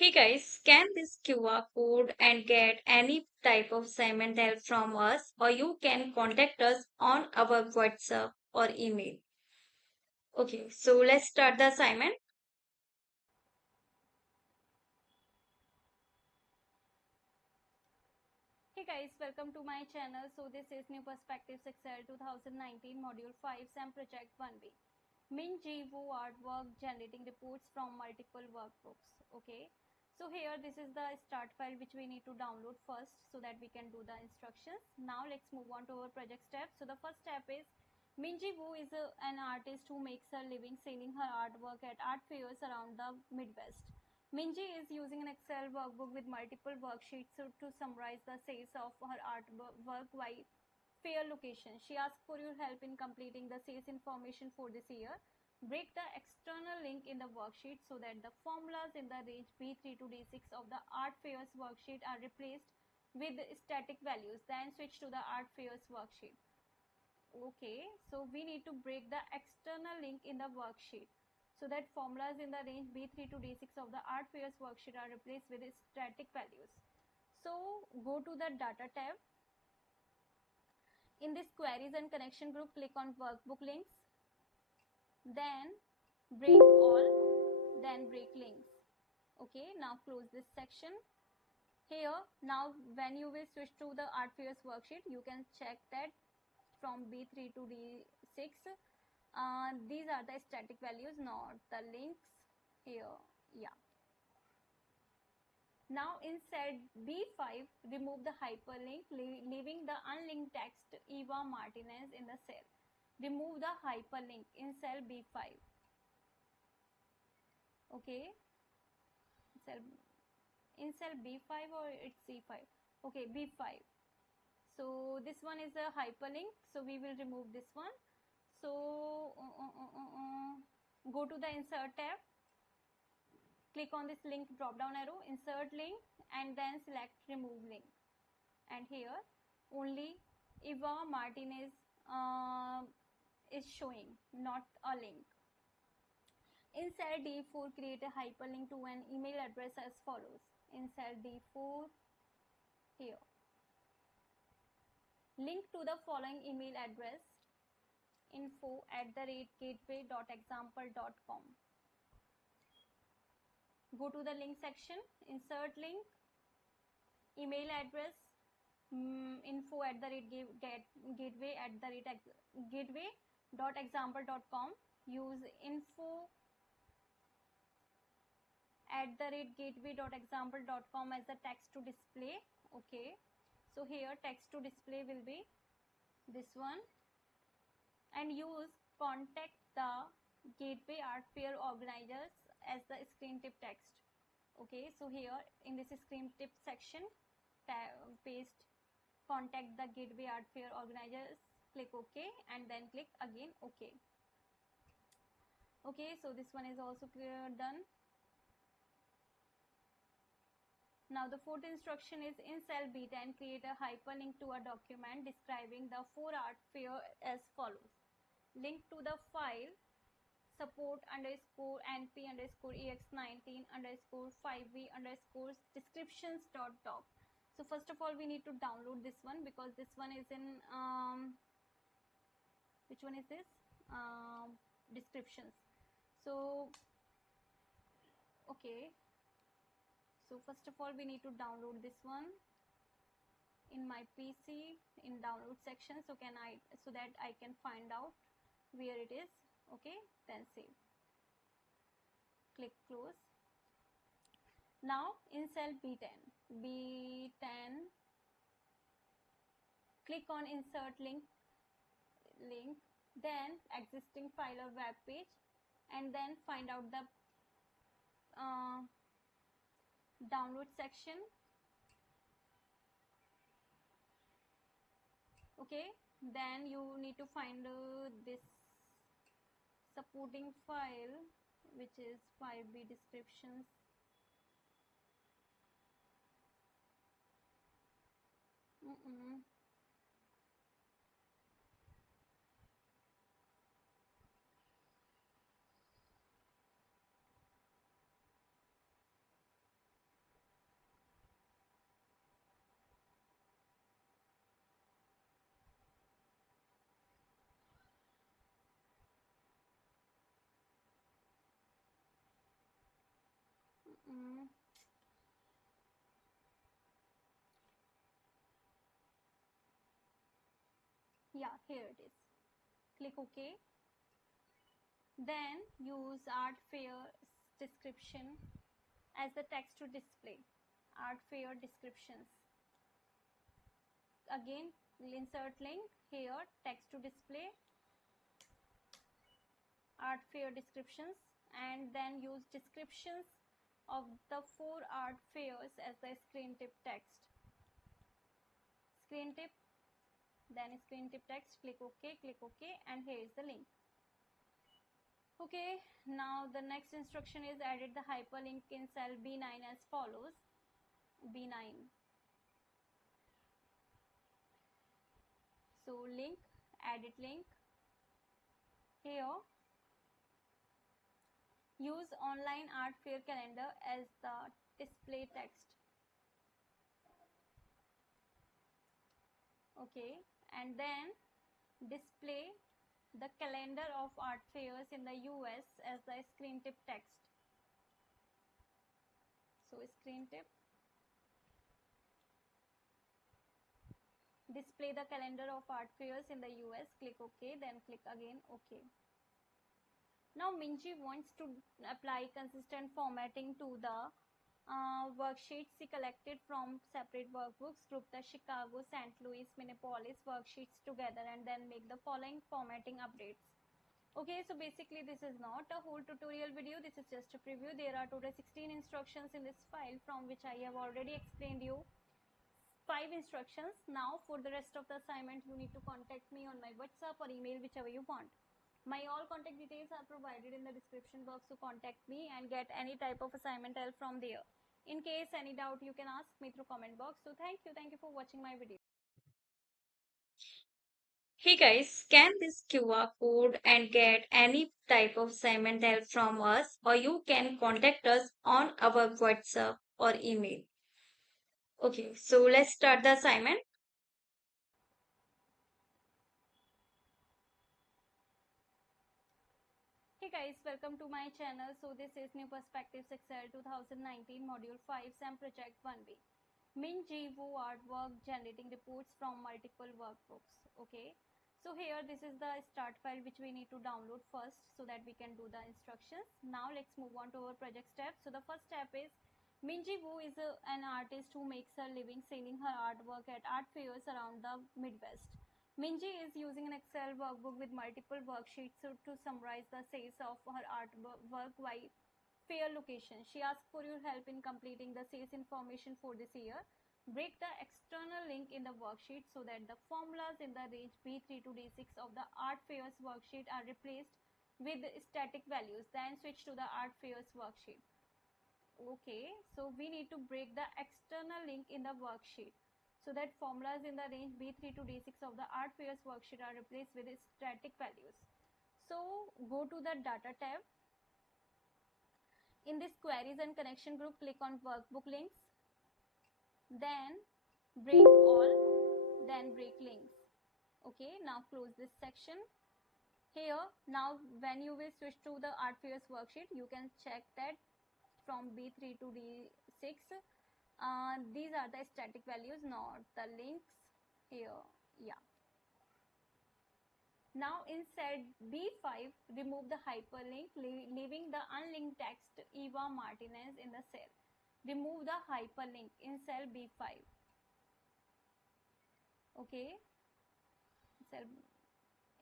Hey guys, scan this QR code and get any type of assignment help from us, or you can contact us on our WhatsApp or email. Okay, so let's start the assignment. Hey guys, welcome to my channel. So this is New Perspectives Excel 2019 Module 5 SAM Project 1B. Min Wu artwork generating reports from multiple workbooks. Okay. So here this is the start file which we need to download first so that we can do the instructions. Now let's move on to our project step. So the first step is Minji Wu is an artist who makes a living selling her artwork at art fairs around the Midwest. Minji is using an Excel workbook with multiple worksheets to summarize the sales of her artwork by fair location. She asks for your help in completing the sales information for this year. Break the external link in the worksheet so that the formulas in the range B3 to D6 of the art fairs worksheet are replaced with static values. Then switch to the art fairs worksheet. Okay, so we need to break the external link in the worksheet so that formulas in the range B3 to D6 of the art fairs worksheet are replaced with static values. So go to the data tab. In this queries and connection group, click on workbook links, then break all, then break links. Okay, now close this section. Here, now when you will switch to the art fairs worksheet, you can check that from B3 to D6 these are the static values, not the links here. Yeah. Now in cell B5, remove the hyperlink, leaving the unlinked text Eva Martinez in the cell. Remove the hyperlink in cell B5. Okay. Cell in cell B5 or it's C5. Okay, B5. So this one is a hyperlink. So we will remove this one. So go to the insert tab, click on this link drop down arrow, insert link, and then select remove link. And here only Eva Martinez is showing, not a link. In cell D4, create a hyperlink to an email address as follows. In cell D4, here, link to the following email address: info@gateway.example.com. Go to the link section, insert link, email address, info at the rate gateway at the rate gateway.example.com. Use info at the rate gateway.example.com as the text to display. Okay, so here text to display will be this one, and use contact the gateway art fair organizers as the screen tip text. Okay, so here in this screen tip section, paste contact the gateway art fair organizers, click OK, and then click again OK. Okay, so this one is also done. Now the fourth instruction is in cell B10, create a hyperlink to a document describing the 4 art fair as follows. Link to the file support underscore np underscore ex19 underscore 5v underscore descriptions.doc. So first of all we need to download this one because this one is in which one is this, descriptions. So okay, so first of all we need to download this one in my PC in download section, so that I can find out where it is. Okay, then save, click close. Now in cell B10, click on insert link, then existing file or web page, and then find out the download section. Okay, then you need to find this supporting file, which is 5b descriptions. Mm, yeah, here it is. Click OK. Then use art fair description as the text to display. Art fair descriptions. Again, insert link here, text to display, art fair descriptions, and then use descriptions of the 4 art fairs as the screen tip text. Screen tip, then screen tip text, click OK, and here is the link. Okay, now the next instruction is edit the hyperlink in cell B9 as follows. B9. So link, edit link. Here, use online art fair calendar as the display text. Okay, and then display the calendar of art fairs in the US as the screen tip text. So screen tip, display the calendar of art fairs in the US, click OK, then click again OK. Now Minji wants to apply consistent formatting to the worksheets she collected from separate workbooks, group the Chicago, St. Louis, Minneapolis worksheets together, and then make the following formatting updates. Okay, so basically this is not a whole tutorial video, this is just a preview. There are total 16 instructions in this file, from which I have already explained you 5 instructions. Now for the rest of the assignment, you need to contact me on my WhatsApp or email, whichever you want. My all contact details are provided in the description box, so contact me and get any type of assignment help from there. In case any doubt, you can ask me through comment box. So thank you for watching my video. Hey guys, scan this QR code and get any type of assignment help from us, or you can contact us on our WhatsApp or email. Okay, so let's start the assignment. Hey guys, welcome to my channel. So this is New Perspectives Excel 2019 Module 5 SAM Project 1B. Min Jivu artwork generating reports from multiple workbooks. Okay. So here this is the start file which we need to download first so that we can do the instructions. Now let's move on to our project step. So the first step is Minji Wu is an artist who makes her living selling her artwork at art fairs around the Midwest. Minji is using an Excel workbook with multiple worksheets to summarize the sales of her artwork by fair location. She asks for your help in completing the sales information for this year. Break the external link in the worksheet so that the formulas in the range B3 to D6 of the art fairs worksheet are replaced with static values. Then switch to the art fairs worksheet. Okay, so we need to break the external link in the worksheet so that formulas in the range B3 to D6 of the art fairs worksheet are replaced with static values. So go to the data tab. In this queries and connection group, click on workbook links, then break all, then break links. Okay, now close this section. Here, now when you will switch to the art fairs worksheet, you can check that from B3 to D6, these are the static values, not the links here. Yeah. Now in cell B5, remove the hyperlink, leaving the unlinked text Eva Martinez in the cell. Remove the hyperlink in cell B5. Okay. Cell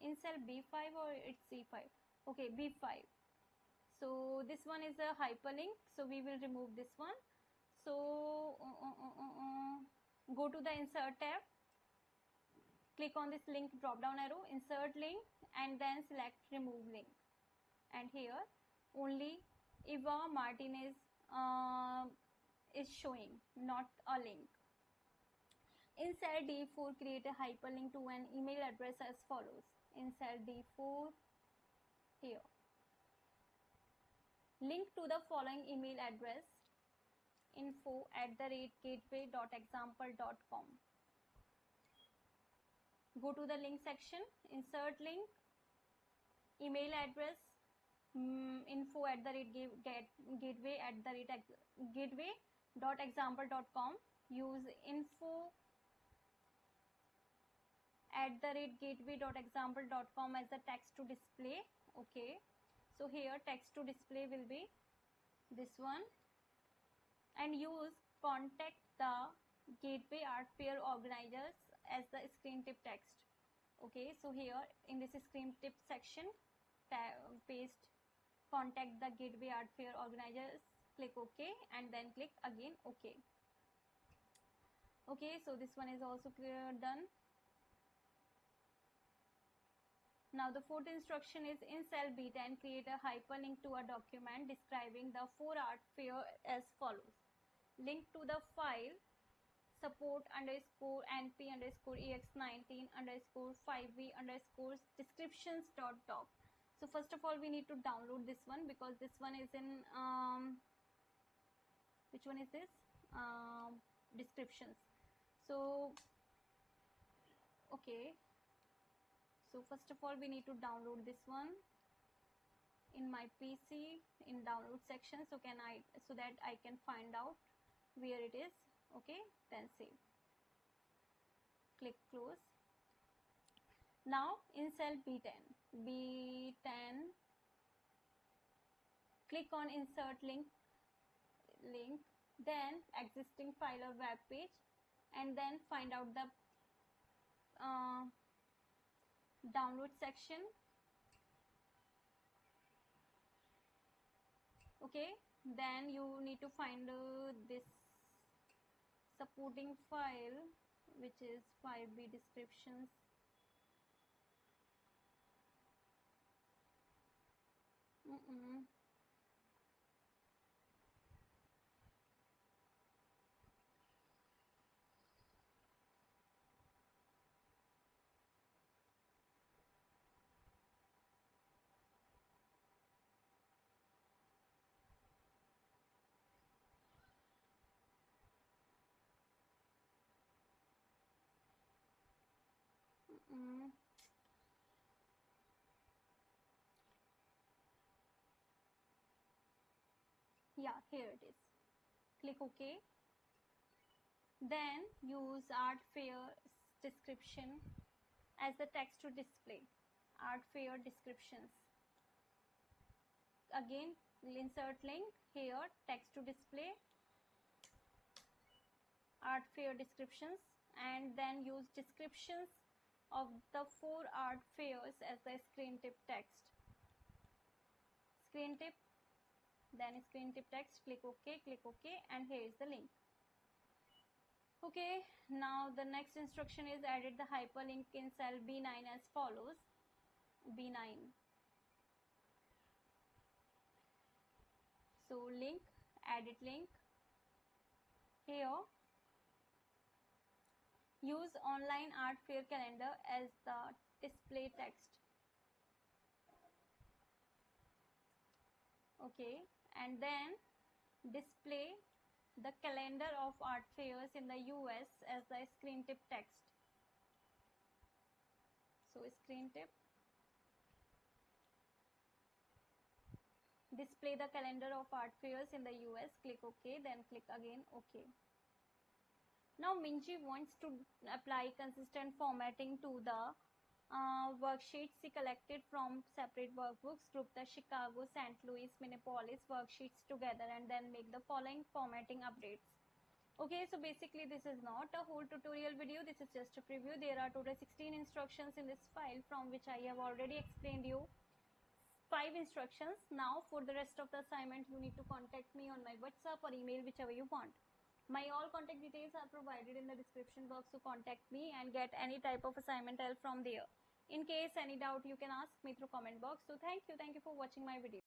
in cell B5 or it's C5. Okay, B5. So this one is a hyperlink. So we will remove this one. So go to the insert tab. Click on this link drop down arrow, insert link, and then select remove link. And here only Eva Martinez is showing, not a link. In cell D4, create a hyperlink to an email address as follows. In cell D4, here, link to the following email address: info@gateway.example.com. Go to the link section, insert link, email address, info at the rate gateway at the rate gateway.example.com. Use info at the rate gateway.example.com as the text to display. Okay, so here text to display will be this one, and use contact the gateway art fair organizers as the screen tip text. Okay, so here in this screen tip section, paste contact the gateway art fair organizers, click OK, and then click again OK. Okay, so this one is also clear, done. Now the fourth instruction is in cell B10 create a hyperlink to a document describing the 4 art fair as follows. Link to the file support underscore np underscore ex19 underscore 5v underscore descriptions.doc. So first of all we need to download this one, because this one is in which one is this, descriptions. So okay, so first of all we need to download this one in my PC in download section, so that I can find out where it is. Okay, then save, click close. Now in cell B10 click on insert link, then existing file or web page, and then find out the download section. Okay, then you need to find this supporting file, which is 5b descriptions. Yeah, here it is. Click OK. Then use art fair description as the text to display. Art fair descriptions. Again, insert link here, text to display, art fair descriptions, and then use descriptions of the 4 art fairs as the screen tip text. Screen tip, then screen tip text, click OK, and here is the link. Okay, now the next instruction is edit the hyperlink in cell B9 as follows. B9. So link, edit link. Here, use online art fair calendar as the display text. Okay, and then display the calendar of art fairs in the US as the screen tip text. So screen tip, display the calendar of art fairs in the US, click OK, then click again OK. Now Minji wants to apply consistent formatting to the worksheets she collected from separate workbooks, group the Chicago, St. Louis, Minneapolis worksheets together, and then make the following formatting updates. Okay, so basically this is not a whole tutorial video, this is just a preview. There are total 16 instructions in this file, from which I have already explained you 5 instructions. Now for the rest of the assignment you need to contact me on my WhatsApp or email, whichever you want. My all contact details are provided in the description box, so contact me and get any type of assignment help from there. In case any doubt, you can ask me through comment box. So thank you for watching my video.